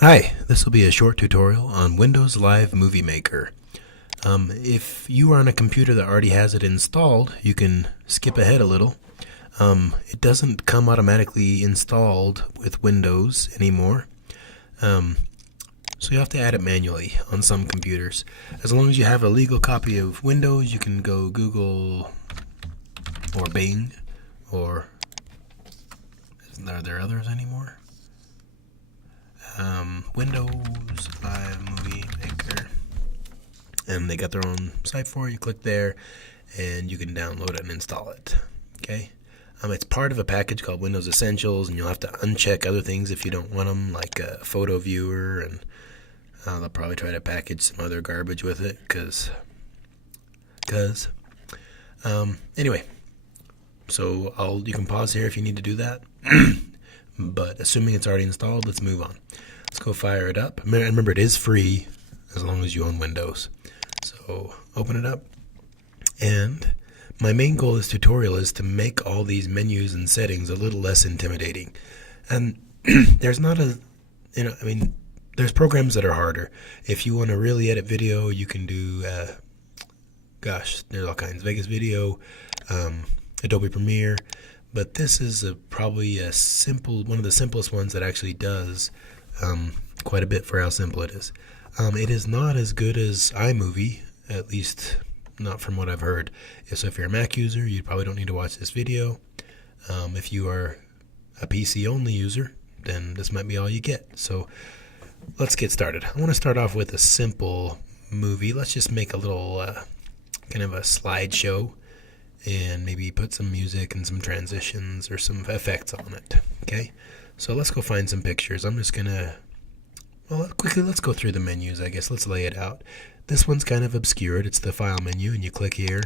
Hi, this will be a short tutorial on Windows Live Movie Maker. If you are on a computer that already has it installed, you can skip ahead a little. It doesn't come automatically installed with Windows anymore, so you have to add it manually on some computers. As long as you have a legal copy of Windows, you can go Google or Bing, or are there others anymore? Windows Live Movie Maker, and they got their own site for it. You click there and you can download it and install it. Okay, it's part of a package called Windows Essentials, and you'll have to uncheck other things if you don't want them, like a photo viewer, and they'll probably try to package some other garbage with it because anyway, so you can pause here if you need to do that. But assuming it's already installed, let's move on. Let's go fire it up. Remember, it is free as long as you own Windows. So open it up. And my main goal of this tutorial is to make all these menus and settings a little less intimidating. And there's there's programs that are harder. If you want to really edit video, you can do, there's all kinds. Vegas Video, Adobe Premiere. But this is probably one of the simplest ones that actually does quite a bit for how simple it is. It is not as good as iMovie, at least not from what I've heard. So if you're a Mac user, you probably don't need to watch this video. If you are a PC only user, then this might be all you get. So let's get started. I want to start off with a simple movie. Let's just make a little kind of a slideshow, and maybe put some music and some transitions or some effects on it. Okay, so let's go find some pictures. I'm just gonna, let's go through the menus, I guess. Let's lay it out. This one's kind of obscured. It's the file menu, and you click here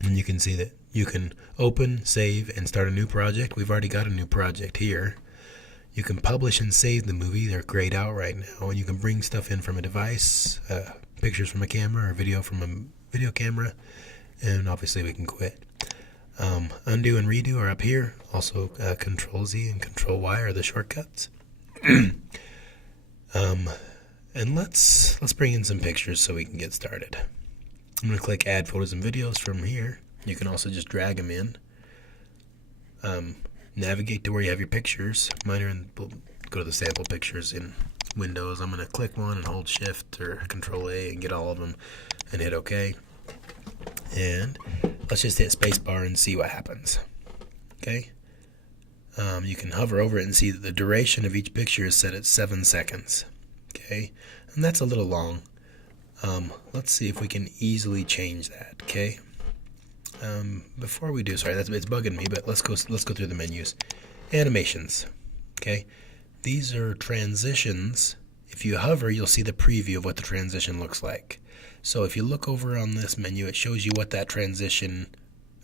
and you can see that you can open, save, and start a new project. We've already got a new project here. You can publish and save the movie. They're grayed out right now, and you can bring stuff in from a device, pictures from a camera or video from a video camera. And obviously we can quit. Undo and redo are up here. Also, Control Z and Control Y are the shortcuts. And let's bring in some pictures so we can get started. I'm going to click Add Photos and Videos from here. You can also just drag them in. Navigate to where you have your pictures. Go to the sample pictures in Windows. I'm going to click one and hold Shift or Control A and get all of them and hit OK. And let's just hit spacebar and see what happens. Okay. You can hover over it and see that the duration of each picture is set at 7 seconds. Okay, and that's a little long. Let's see if we can easily change that. Okay. Before we do, sorry, it's bugging me, but let's go through the menus. Animations. Okay, these are transitions. If you hover, you'll see the preview of what the transition looks like. So if you look over on this menu, it shows you what that transition,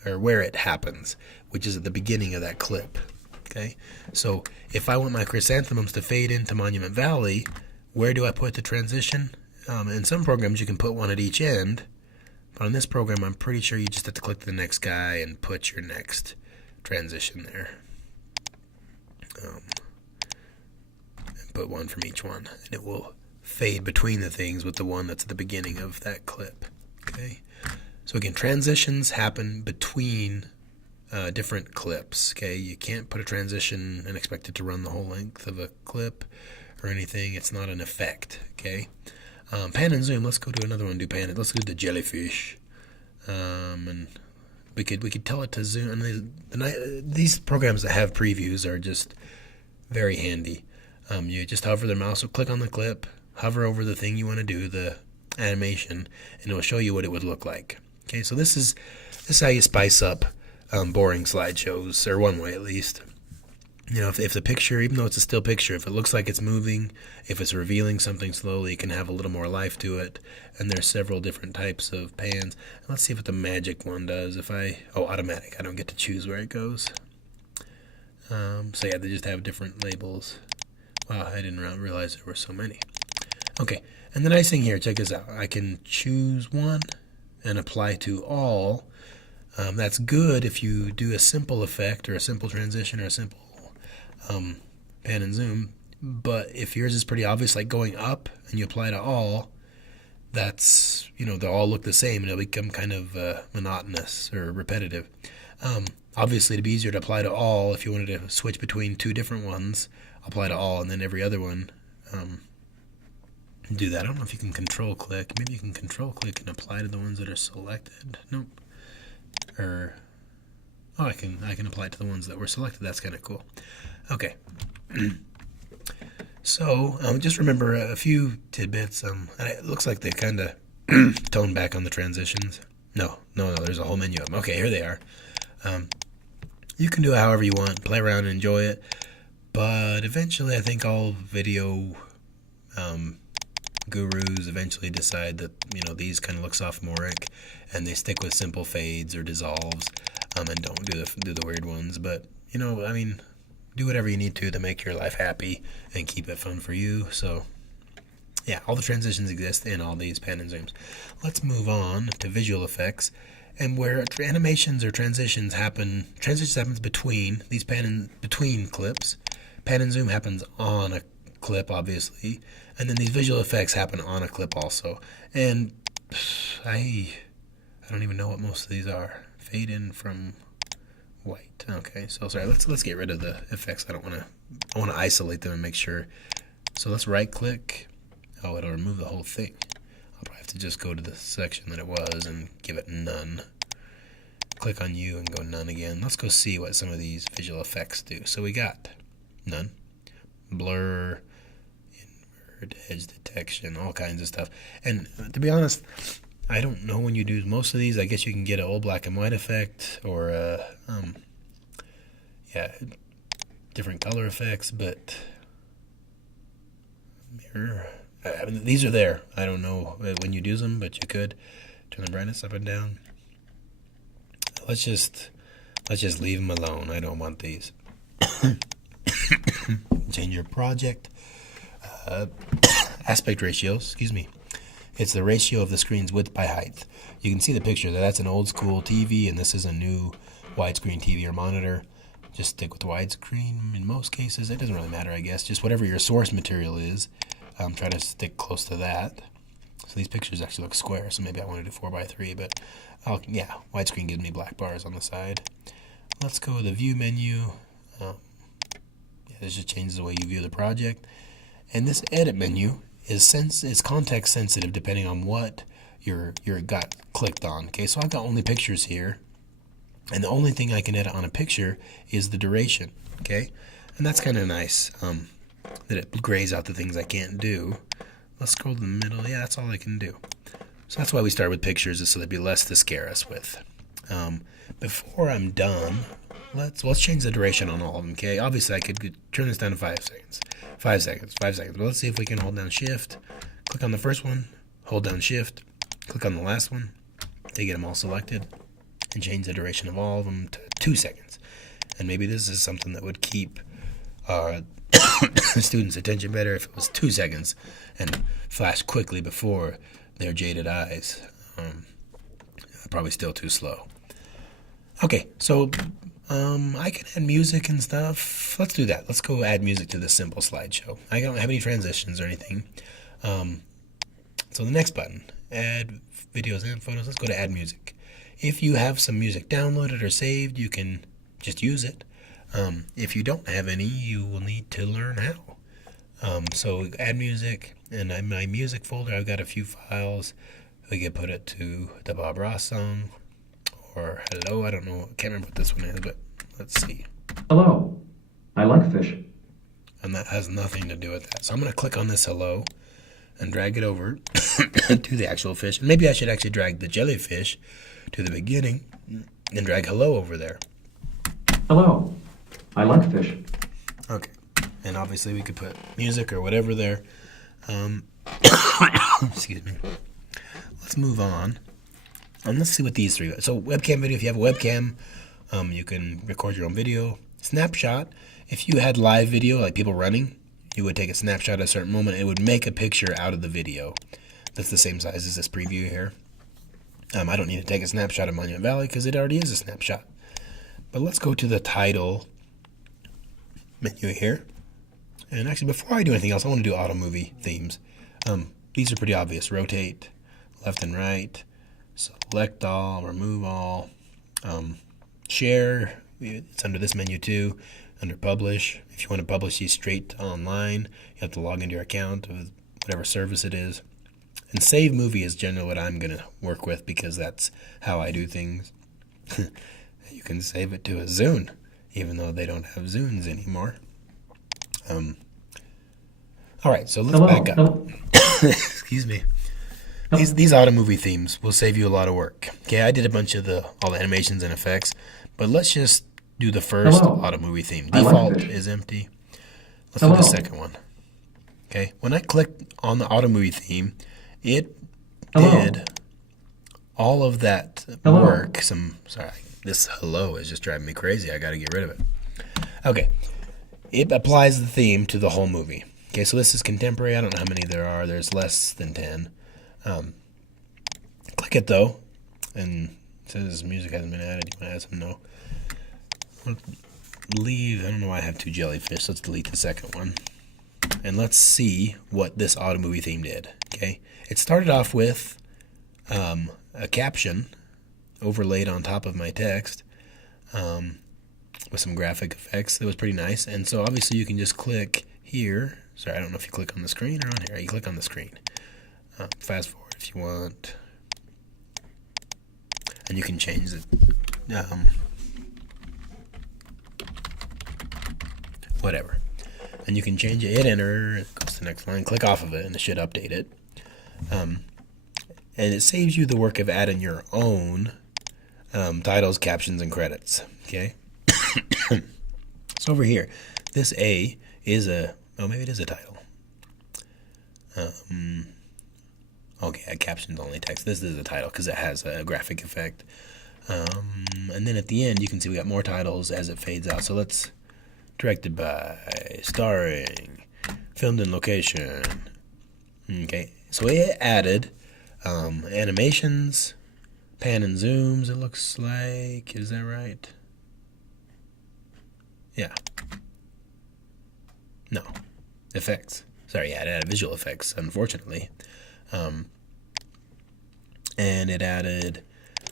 or where it happens, which is at the beginning of that clip. Okay, so if I want my chrysanthemums to fade into Monument Valley, where do I put the transition? In some programs you can put one at each end, but on this program I'm pretty sure you just have to click the next guy and put your next transition there. And put one from each one, and it will fade between the things with the one that's at the beginning of that clip. Okay, so again, transitions happen between different clips. Okay, you can't put a transition and expect it to run the whole length of a clip or anything. It's not an effect. Okay, pan and zoom. Let's go to another one. Let's go to jellyfish, and we could tell it to zoom. And these programs that have previews are just very handy. You just hover the mouse, or click on the clip, hover over the thing you want to do, the animation, and it will show you what it would look like. Okay, so this is how you spice up boring slideshows, or one way at least. You know, if the picture, even though it's a still picture, if it looks like it's moving, if it's revealing something slowly, it can have a little more life to it. And there's several different types of pans. Let's see what the magic one does. Automatic. I don't get to choose where it goes. So yeah, they just have different labels. Wow, I didn't realize there were so many. Okay, and the nice thing here, check this out. I can choose one and apply to all. That's good if you do a simple effect or a simple transition or a simple pan and zoom. But if yours is pretty obvious, like going up and you apply to all, that's, they all look the same and it'll become kind of monotonous or repetitive. Obviously, it'd be easier to apply to all if you wanted to switch between two different ones, apply to all, and then every other one do that. I don't know if you can control click. Maybe you can control click and apply to the ones that are selected. Nope. Or, I can apply it to the ones that were selected. That's kind of cool. Okay. So, just remember a few tidbits. And it looks like they kind of toned back on the transitions. No, there's a whole menu of them. Okay, here they are. You can do it however you want, play around and enjoy it. But eventually, I think all video gurus eventually decide that, these kind of look sophomoric, and they stick with simple fades or dissolves, and don't do the weird ones. But, do whatever you need to make your life happy and keep it fun for you. So, yeah, all the transitions exist in all these pan and zooms. Let's move on to visual effects, and where animations or transitions happens between these between clips. Pan and zoom happens on a clip, obviously, and then these visual effects happen on a clip also. And I don't even know what most of these are. Fade in from white. Okay, so sorry. Let's get rid of the effects. I want to isolate them and make sure. So let's right click. Oh, it'll remove the whole thing. I'll probably have to just go to the section that it was and give it none. Click on you and go none again. Let's go see what some of these visual effects do. So we got none, blur, invert, edge detection, all kinds of stuff. And to be honest, I don't know when you do most of these. I guess you can get an old black and white effect or different color effects, but mirror. These are there. I don't know when you do them, but you could turn the brightness up and down. Let's just leave them alone. I don't want these. Change your project aspect ratios. Excuse me. It's the ratio of the screen's width by height. You can see the picture there. That's an old school TV, and this is a new widescreen TV or monitor. Just stick with widescreen in most cases. It doesn't really matter, I guess. Just whatever your source material is, try to stick close to that. So these pictures actually look square, so maybe I want to do 4:3, but widescreen gives me black bars on the side. Let's go with the view menu. This just changes the way you view the project. And this edit menu is context sensitive depending on what you got clicked on. Okay, so I've got only pictures here, and the only thing I can edit on a picture is the duration. Okay, and that's kind of nice that it grays out the things I can't do. Let's scroll to the middle. Yeah, that's all I can do. So that's why we start with pictures, is so there'd be less to scare us with. Before I'm done, let's change the duration on all of them. Okay, obviously I could turn this down to 5 seconds. 5 seconds. But let's see if we can hold down Shift, click on the first one, hold down Shift, click on the last one, to get them all selected, and change the duration of all of them to 2 seconds. And maybe this is something that would keep students' attention better if it was 2 seconds and flash quickly before their jaded eyes. Probably still too slow. Okay, so I can add music and stuff. Let's do that. Let's go add music to this simple slideshow. I don't have any transitions or anything. So the next button, add videos and photos. Let's go to add music. If you have some music downloaded or saved, you can just use it. If you don't have any, you will need to learn how. So add music, and in my music folder, I've got a few files. We could put it to the Bob Ross song, or hello, I don't know, I can't remember what this one is, but let's see. Hello, I like fish. And that has nothing to do with that. So I'm going to click on this hello and drag it over to the actual fish. And maybe I should actually drag the jellyfish to the beginning and drag hello over there. Hello, I like fish. Okay. And obviously we could put music or whatever there. Excuse me. Let's move on. And let's see what these three. So webcam video, if you have a webcam, you can record your own video. Snapshot, if you had live video, like people running, you would take a snapshot at a certain moment. It would make a picture out of the video. That's the same size as this preview here. I don't need to take a snapshot of Monument Valley because it already is a snapshot. But let's go to the title menu here. And actually, before I do anything else, I want to do auto movie themes. These are pretty obvious. Rotate, left and right, select all, remove all, share. It's under this menu too, under publish. If you want to publish these straight online, you have to log into your account with whatever service it is. And save movie is generally what I'm going to work with because that's how I do things. You can save it to a Zune, even though they don't have Zunes anymore. All right, so let's back up. Hello. Excuse me. These auto movie themes will save you a lot of work. Okay, I did a bunch of all the animations and effects, but let's just do the first Hello. auto movie theme. I like Default fish. is empty. Let's Hello. do the second one. Okay, when I clicked on the auto movie theme, it Hello. did all of that Hello. work. Sorry, this hello is just driving me crazy. I got to get rid of it. Okay, it applies the theme to the whole movie. Okay, so this is contemporary. I don't know how many there are. There's less than 10. Click it though, and it says music hasn't been added. You want to add some? No. Leave. I don't know why I have two jellyfish. Let's delete the second one, and let's see what this auto movie theme did. Okay, it started off with a caption overlaid on top of my text with some graphic effects. That was pretty nice. And so obviously you can just click here. Sorry, I don't know if you click on the screen or on here. You click on the screen. Fast forward if you want. And you can change it. Whatever. And you can change it. Hit enter. It goes to the next line. Click off of it and it should update it. And it saves you the work of adding your own titles, captions, and credits. Okay? So over here, this A is maybe it is a title. Okay, a captions only text. This is a title because it has a graphic effect. And then at the end, you can see we got more titles as it fades out. So let's directed by, starring, filmed in location. Okay, so it added animations, pan and zooms, it looks like. Is that right? Yeah. No. Effects. Sorry, yeah, it added visual effects, unfortunately. And it added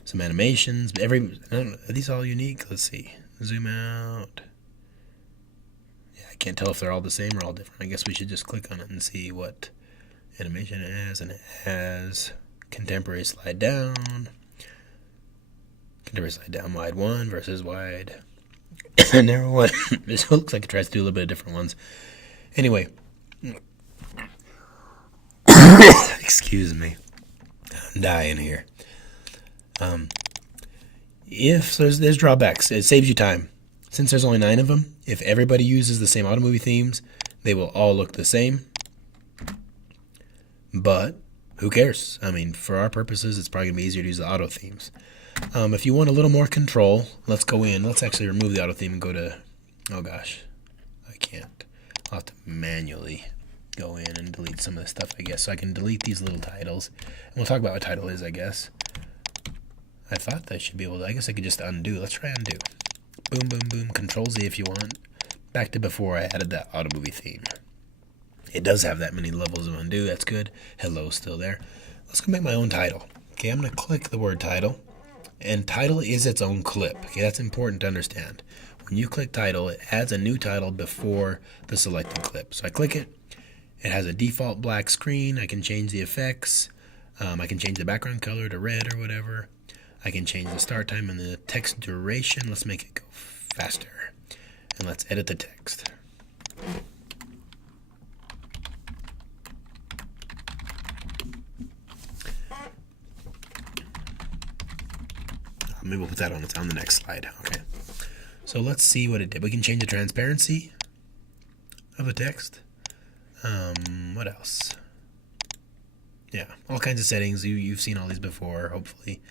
some animations. Are these all unique? Let's see. Zoom out. Yeah, I can't tell if they're all the same or all different. I guess we should just click on it and see what animation it has. And it has contemporary slide down. Contemporary slide down, wide one versus wide narrow one. It looks like it tries to do a little bit of different ones. Anyway. Excuse me. I'm dying here. If there's drawbacks, it saves you time. Since there's only 9 of them, if everybody uses the same auto movie themes, they will all look the same. But who cares? I mean, for our purposes, it's probably gonna be easier to use the auto themes. If you want a little more control, let's go in. Let's actually remove the auto theme and go to. Oh gosh, I can't. I'll have to manually go in and delete some of the stuff, I guess. So I can delete these little titles. And we'll talk about what title is, I guess. I thought I should be able to. I guess I could just undo. Let's try undo. Boom, boom, boom. Control Z if you want. Back to before I added that auto movie theme. It does have that many levels of undo. That's good. Hello's still there. Let's go make my own title. Okay, I'm going to click the word title. And title is its own clip. Okay, that's important to understand. When you click title, it adds a new title before the selected clip. So I click it. It has a default black screen. I can change the effects. I can change the background color to red or whatever. I can change the start time and the text duration. Let's make it go faster. And let's edit the text. Maybe we'll put that on the next slide. Okay. So let's see what it did. We can change the transparency of the text. What else? Yeah, all kinds of settings. You've seen all these before, hopefully.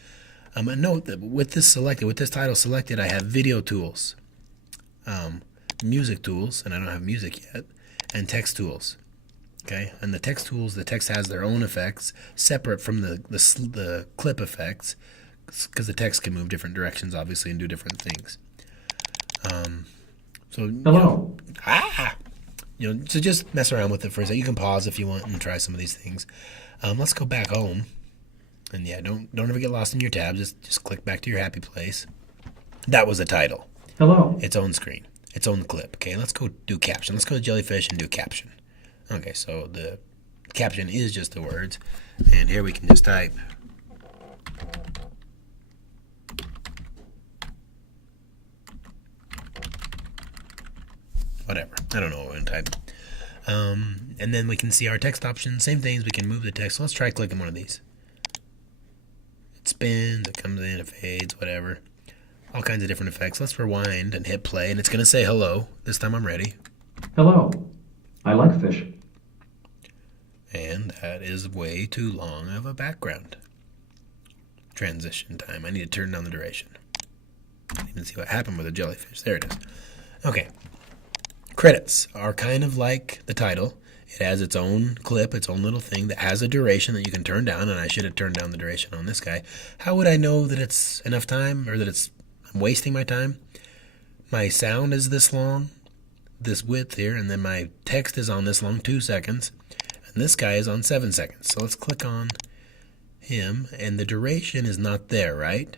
And note that with this title selected, I have video tools, music tools, and I don't have music yet, and text tools. Okay, and the text tools, the text has their own effects separate from the clip effects, because the text can move different directions, obviously, and do different things. So Hello. So just mess around with it for a second. You can pause if you want and try some of these things. Let's go back home. And yeah, don't ever get lost in your tabs. Just click back to your happy place. That was the title. Hello. Its own screen. Its own clip. Okay, let's go do caption. Let's go to Jellyfish and do caption. Okay, so the caption is just the words. And here we can just type. Whatever. I don't know what we're going to type. And then we can see our text options. Same things. We can move the text. So let's try clicking one of these. It spins. It comes in. It fades. Whatever. All kinds of different effects. Let's rewind and hit play. And it's going to say hello. This time I'm ready. Hello. I like fish. And that is way too long of a background. Transition time. I need to turn down the duration. I didn't even see what happened with the jellyfish. There it is. Okay. Credits are kind of like the title. It has its own clip, its own little thing that has a duration that you can turn down, and I should have turned down the duration on this guy. How would I know that it's enough time or that I'm wasting my time? My sound is this long, this width here, and then my text is on this long, 2 seconds, and this guy is on 7 seconds. So let's click on him, and the duration is not there, right?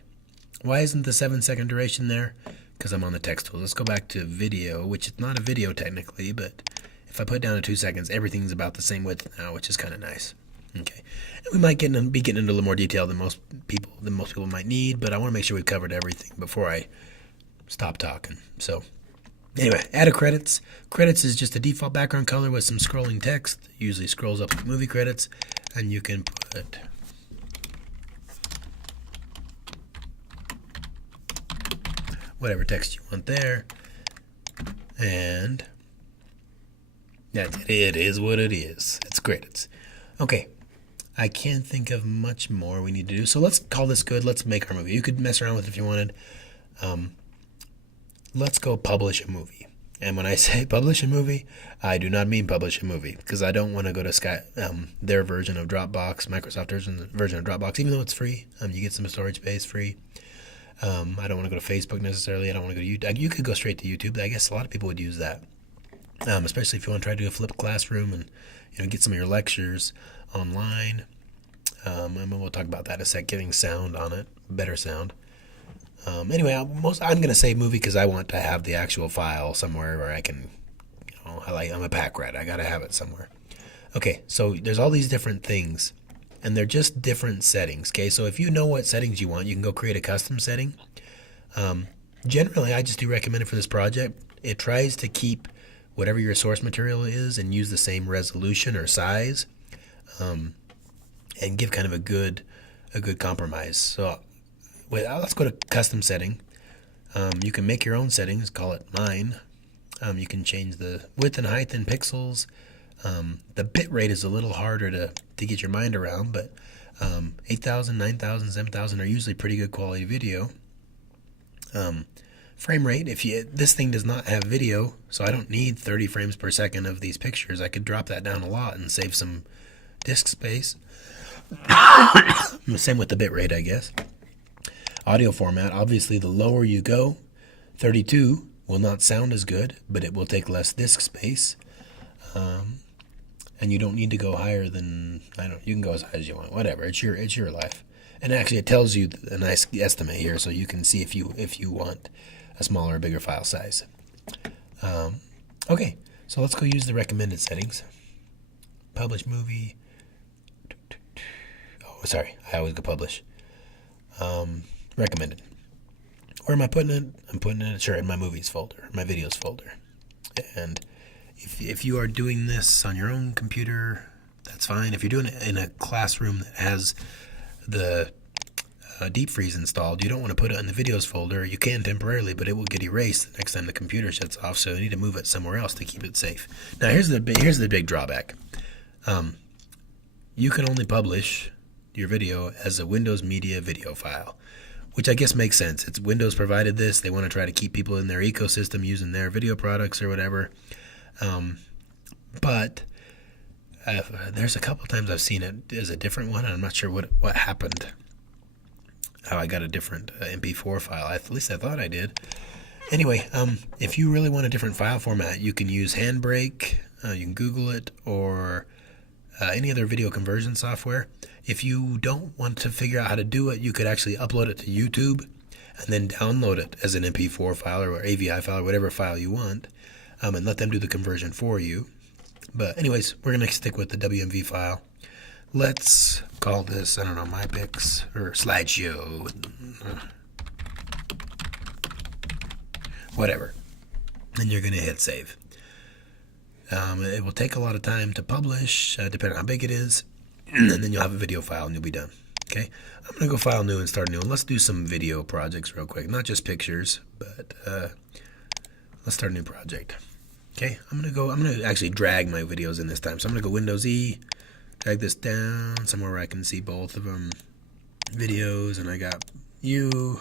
Why isn't the 7-second duration there? Because I'm on the text tool. Let's go back to video, which is not a video technically, but if I put down to 2 seconds, everything's about the same width now, which is kind of nice. Okay, and we might be getting into a little more detail than most people might need, but I want to make sure we've covered everything before I stop talking. So anyway, add a credits. Credits is just a default background color with some scrolling text. It usually scrolls up with movie credits, and you can put whatever text you want there, and that's it. It is what it is. It's credits. Okay, I can't think of much more we need to do, so let's call this good. Let's make our movie. You could mess around with it if you wanted. Let's go publish a movie. And when I say publish a movie, I do not mean publish a movie, because I don't want to go to their version of Dropbox, Microsoft version of Dropbox, even though it's free. You get some storage space free. I don't want to go to Facebook necessarily. I don't want to go to YouTube. You could go straight to YouTube. I guess a lot of people would use that, especially if you want to try to do a flipped classroom and get some of your lectures online. And we'll talk about that in a sec, getting sound on it, better sound. Anyway, I'm going to say movie because I want to have the actual file somewhere where I can, I'm a pack rat. I got to have it somewhere. Okay, so there's all these different things. And they're just different settings, okay? So if you know what settings you want, you can go create a custom setting. Generally, I just do recommend it for this project. It tries to keep whatever your source material is and use the same resolution or size, and give kind of a good compromise. So let's go to custom setting. You can make your own settings, call it mine. You can change the width and height in pixels. The bit rate is a little harder to get your mind around, but 8,000, 9,000, 7,000 are usually pretty good quality video. Frame rate, this thing does not have video, so I don't need 30 frames per second of these pictures. I could drop that down a lot and save some disk space. Same with the bit rate, I guess. Audio format, obviously the lower you go, 32 will not sound as good, but it will take less disk space. And you don't need to go higher than, you can go as high as you want, whatever, it's your life. And actually it tells you a nice estimate here, so you can see if you want a smaller or bigger file size. Okay, so let's go use the recommended settings. Publish movie. Oh, sorry, I always go publish. Recommended. Where am I putting it? I'm putting it, sure, in my movies folder, my videos folder. And if you are doing this on your own computer, that's fine. If you're doing it in a classroom that has the deep freeze installed, you don't want to put it in the videos folder. You can temporarily, but it will get erased the next time the computer shuts off, so you need to move it somewhere else to keep it safe. Now here's the big drawback. You can only publish your video as a Windows Media video file, which I guess makes sense. It's Windows provided this. They want to try to keep people in their ecosystem using their video products or whatever. But there's a couple times I've seen it as a different one, and I'm not sure what happened, how I got a different MP4 file. At least I thought I did. Anyway, if you really want a different file format, you can use Handbrake. You can Google it, or any other video conversion software. If you don't want to figure out how to do it, you could actually upload it to YouTube and then download it as an MP4 file or AVI file or whatever file you want, and let them do the conversion for you. But anyways, we're going to stick with the WMV file. Let's call this, I don't know, my pics or slideshow, whatever. And you're going to hit save. It will take a lot of time to publish, depending on how big it is, and then you'll have a video file and you'll be done. Okay, I'm going to go file new and start new. And let's do some video projects real quick, not just pictures, but let's start a new project. Okay, I'm going to actually drag my videos in this time. So I'm going to go Windows E, drag this down somewhere where I can see both of them videos, and I got you,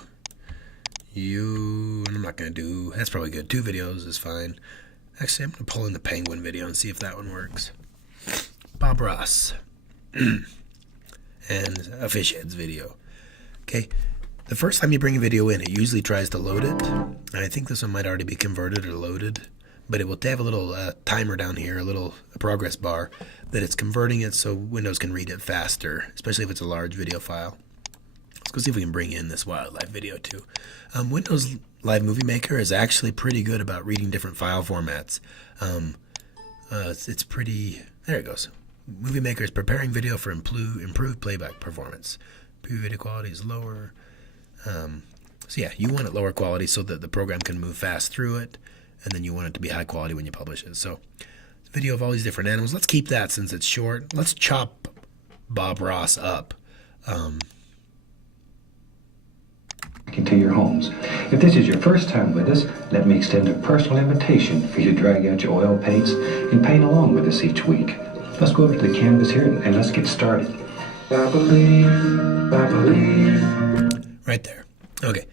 and I'm not going to do, that's probably good. 2 videos is fine. Actually, I'm going to pull in the penguin video and see if that one works. Bob Ross and a fish heads video. Okay, the first time you bring a video in, it usually tries to load it. And I think this one might already be converted or loaded, but it will have a little timer down here, a progress bar, that it's converting it so Windows can read it faster, especially if it's a large video file. Let's go see if we can bring in this wildlife video too. Windows Live Movie Maker is actually pretty good about reading different file formats. It's pretty, there it goes. Movie Maker is preparing video for improved playback performance. Preview video quality is lower. So yeah, you want it lower quality so that the program can move fast through it, and then you want it to be high quality when you publish it. So video of all these different animals. Let's keep that since it's short. Let's chop Bob Ross up. Into your homes. If this is your first time with us, let me extend a personal invitation for you to drag out your oil paints and paint along with us each week. Let's go over to the canvas here and let's get started. I believe. Right there. Okay.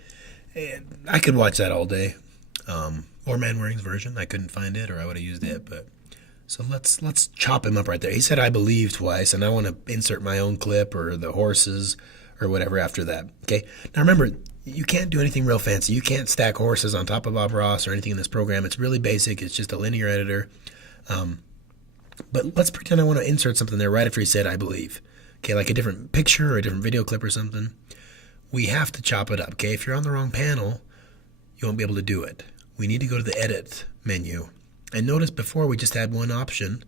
And I could watch that all day. Or Manwaring's version. I couldn't find it, or I would have used it. But so let's chop him up right there. He said "I believe" twice, and I want to insert my own clip or the horses or whatever after that. Okay. Now remember, you can't do anything real fancy. You can't stack horses on top of Bob Ross or anything in this program. It's really basic. It's just a linear editor. But let's pretend I want to insert something there right after he said "I believe." Okay, like a different picture or a different video clip or something. We have to chop it up. Okay, if you're on the wrong panel, you won't be able to do it. We need to go to the Edit menu. And notice before we just had one option.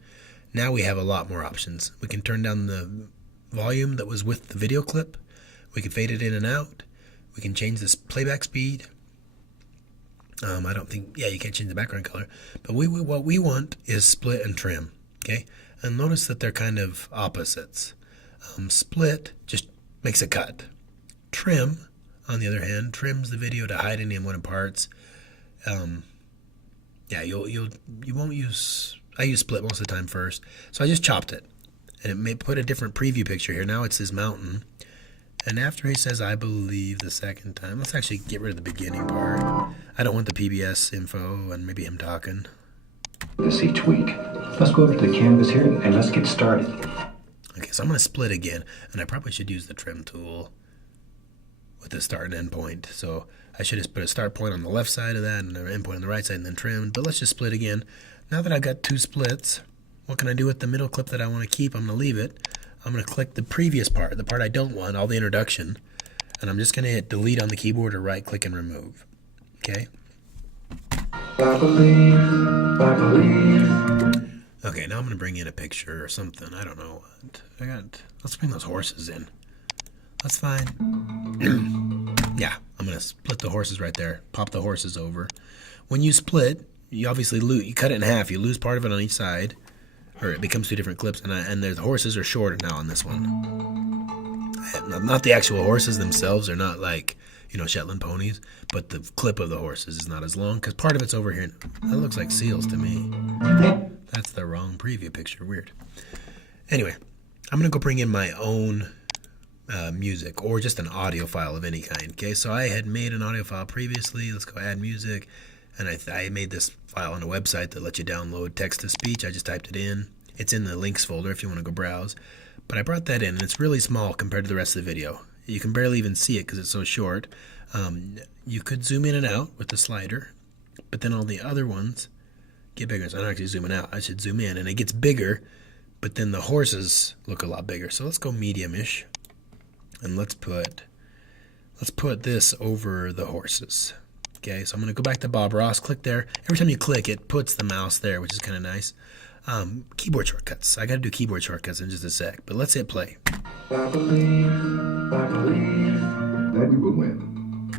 Now we have a lot more options. We can turn down the volume that was with the video clip. We can fade it in and out. We can change this playback speed. I don't think, yeah, you can't change the background color. But what we want is split and trim. Okay, and notice that they're kind of opposites. Split just makes a cut. Trim, on the other hand, trims the video to hide any unwanted parts. Yeah, you won't use. I use split most of the time first, so I just chopped it, and it may put a different preview picture here. Now it's this mountain, and after he says "I believe" the second time, let's actually get rid of the beginning part. I don't want the PBS info and maybe him talking. This each week. Let's go over to the canvas here and let's get started. Okay, so I'm going to split again, and I probably should use the trim tool with the start and end point. So I should just put a start point on the left side of that and an end point on the right side and then trim. But let's just split again. Now that I've got 2 splits, what can I do with the middle clip that I want to keep? I'm going to leave it. I'm going to click the previous part, the part I don't want, all the introduction, and I'm just going to hit delete on the keyboard or right click and remove. Okay? I believe. Okay, now I'm going to bring in a picture or something. I don't know what. Let's bring those horses in. That's fine. Yeah, I'm going to split the horses right there. Pop the horses over. When you split, you obviously lose. You cut it in half. You lose part of it on each side, or it becomes 2 different clips. And the horses are shorter now on this one. Not the actual horses themselves. They're not like, Shetland ponies, but the clip of the horses is not as long because part of it's over here. That looks like seals to me. That's the wrong preview picture. Weird. Anyway, I'm going to go bring in my own music or just an audio file of any kind. Okay, so I had made an audio file previously. Let's go add music. And I made this file on a website that lets you download text-to-speech. I just typed it in. It's in the links folder if you want to go browse. But I brought that in, and it's really small compared to the rest of the video. You can barely even see it because it's so short. You could zoom in and out with the slider, but then all the other ones, get bigger. So I'm not actually zooming out. I should zoom in, and it gets bigger, but then the horses look a lot bigger. So let's go medium-ish, and let's put this over the horses. Okay, so I'm going to go back to Bob Ross, click there. Every time you click, it puts the mouse there, which is kind of nice. Keyboard shortcuts. I got to do keyboard shortcuts in just a sec, but let's hit play. I believe that we will win.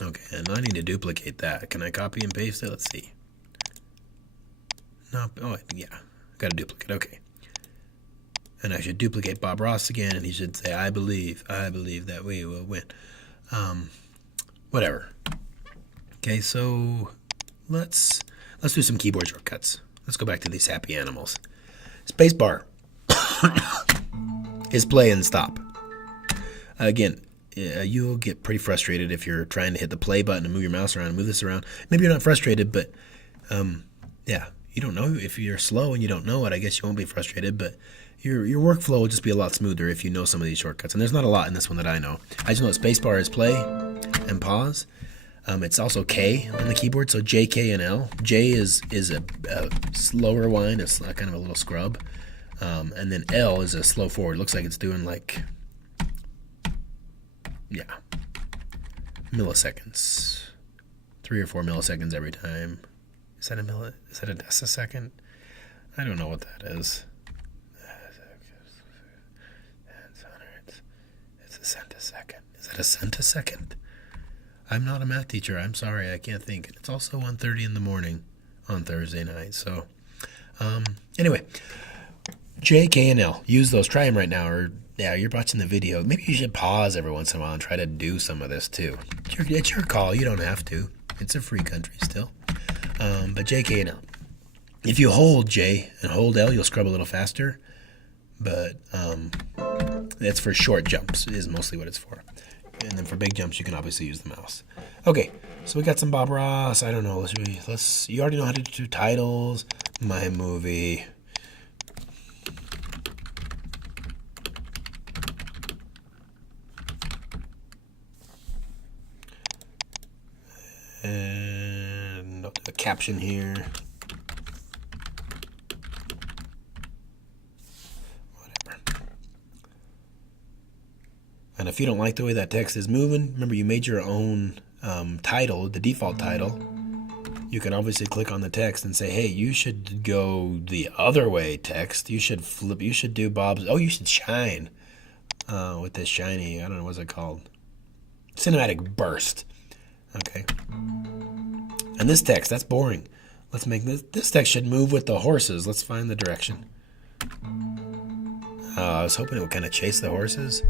Okay, and I need to duplicate that. Can I copy and paste it? Let's see. No, oh, yeah, got to duplicate. Okay. And I should duplicate Bob Ross again, and he should say, I believe that we will win. Whatever. Okay, so let's do some keyboard shortcuts. Let's go back to these happy animals. Spacebar is play and stop. Again, you'll get pretty frustrated if you're trying to hit the play button and move your mouse around and move this around. Maybe you're not frustrated, but yeah, you don't know. If you're slow and you don't know it, I guess you won't be frustrated, but your workflow will just be a lot smoother if you know some of these shortcuts. And there's not a lot in this one that I know. I just know that spacebar is play and pause. It's also K on the keyboard, so J, K, and L. J is a slower wind, it's kind of a little scrub. And then L is a slow forward. It looks like it's doing like, yeah, milliseconds. 3 or 4 milliseconds every time. Is that a decisecond? I don't know what that is. It's a centisecond. Is that a centisecond? I'm not a math teacher. I'm sorry. I can't think. It's also 1:30 in the morning on Thursday night. So, anyway, J, K, and L. Use those. Try them right now. Or, yeah, you're watching the video. Maybe you should pause every once in a while and try to do some of this too. It's your call. You don't have to. It's a free country still. But J, K, and L. If you hold J and hold L, you'll scrub a little faster. But that's for short jumps is mostly what it's for. And then for big jumps, you can obviously use the mouse. Okay, so we got some Bob Ross. I don't know. You already know how to do titles. My movie. And I'll do a caption here. And if you don't like the way that text is moving, remember you made your own title, the default title. You can obviously click on the text and say, hey, you should go the other way text. You should flip, you should do Bob's, oh, you should shine with this shiny, I don't know, what's it called? Cinematic burst. Okay. And this text, that's boring. Let's make this text should move with the horses. Let's find the direction. I was hoping it would kind of chase the horses,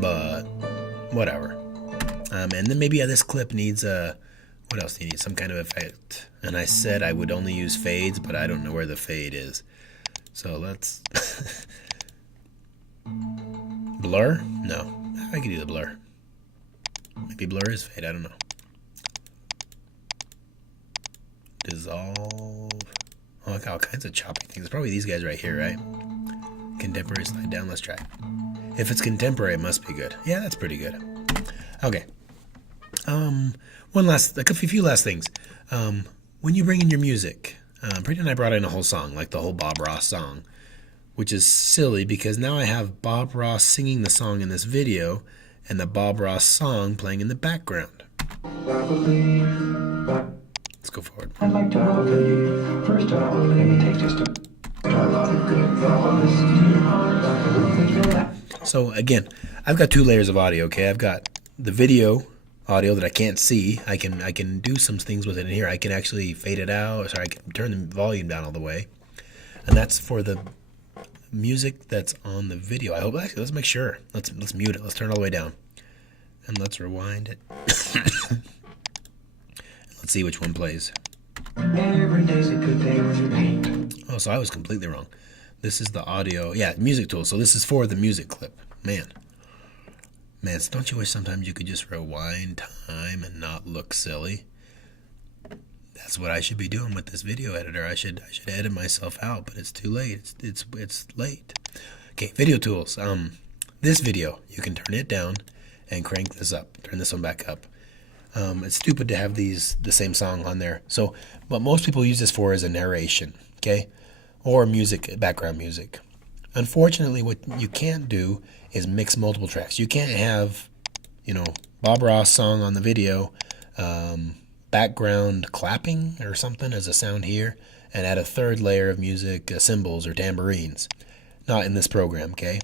but whatever. And then maybe this clip needs what else do you need? Some kind of effect. And I said I would only use fades, but I don't know where the fade is. So let's blur? No, I can do the blur. Maybe blur is fade. I don't know. Dissolve. Oh, I got all kinds of choppy things. It's probably these guys right here, right? Contemporary, slide down. Let's try it. If it's contemporary, it must be good. Yeah, that's pretty good. Okay. A few last things. When you bring in your music, Brittany and I brought in a whole song, like the whole Bob Ross song, which is silly because now I have Bob Ross singing the song in this video and the Bob Ross song playing in the background. Let's go forward. I'd like to welcome you. First off, let me take just a... So again, I've got 2 layers of audio, okay? I've got the video audio that I can't see. I can do some things with it in here. I can actually fade it out. Sorry, I can turn the volume down all the way. And that's for the music that's on the video. I hope, actually, let's make sure. Let's mute it. Let's turn it all the way down. And let's rewind it. Let's see which one plays. Every day's a good day when you paint. Oh, so I was completely wrong. This is the audio. Yeah, music tool. So this is for the music clip. Man, so don't you wish sometimes you could just rewind time and not look silly? That's what I should be doing with this video editor. I should edit myself out, but it's too late. It's late. Okay, video tools. This video, you can turn it down and crank this up. Turn this one back up. It's stupid to have the same song on there. So what most people use this for is a narration, okay, or music, background music. Unfortunately, what you can't do is mix multiple tracks. You can't have, Bob Ross song on the video, background clapping or something as a sound here, and add a third layer of music, cymbals or tambourines. Not in this program, okay?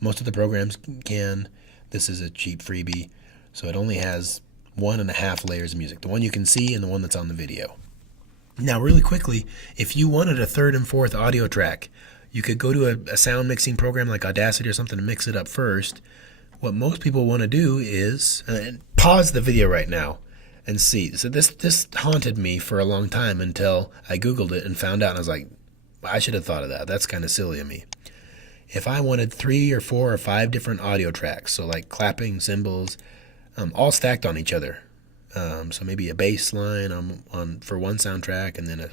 Most of the programs can. This is a cheap freebie, so it only has 1.5 layers of music, the one you can see and the one that's on the video. Now, really quickly, if you wanted a third and fourth audio track, you could go to a sound mixing program like Audacity or something to mix it up first. What most people want to do is pause the video right now and see. So this haunted me for a long time until I Googled it and found out, and I was like, I should have thought of that. That's kind of silly of me. If I wanted 3 or 4 or 5 different audio tracks, so like clapping, cymbals, all stacked on each other, so maybe a bass line on for one soundtrack, and then a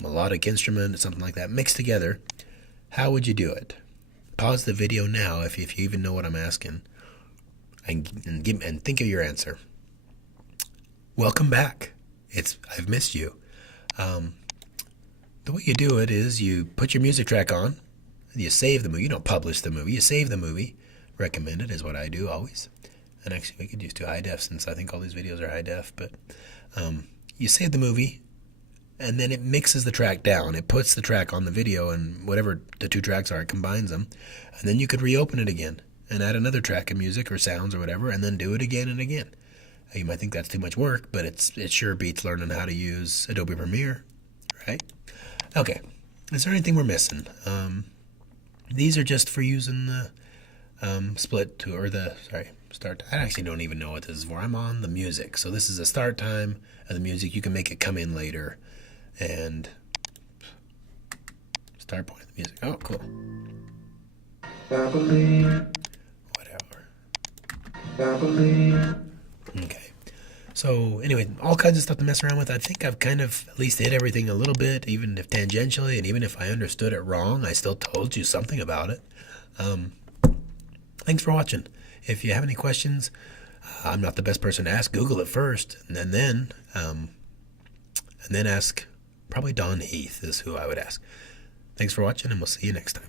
melodic instrument, something like that, mixed together, how would you do it? Pause the video now if you even know what I'm asking, and think of your answer. Welcome back. I've missed you. The way you do it is you put your music track on, you save the movie. You don't publish the movie. You save the movie. Recommended is what I do always. And actually, we could use to high def since I think all these videos are high def. But you save the movie, and then it mixes the track down. It puts the track on the video, and whatever the 2 tracks are, it combines them. And then you could reopen it again and add another track of music or sounds or whatever, and then do it again and again. You might think that's too much work, but it sure beats learning how to use Adobe Premiere, right? Okay. Is there anything we're missing? These are just for using the start. I actually don't even know what this is for. I'm on the music. So this is a start time of the music. You can make it come in later and start playing the music. Oh, cool. I believe. Whatever. I believe. Okay. So anyway, all kinds of stuff to mess around with. I think I've kind of at least hit everything a little bit, even if tangentially, and even if I understood it wrong, I still told you something about it. Thanks for watching. If you have any questions, I'm not the best person to ask. Google it first, and then ask. Probably Don Heath is who I would ask. Thanks for watching, and we'll see you next time.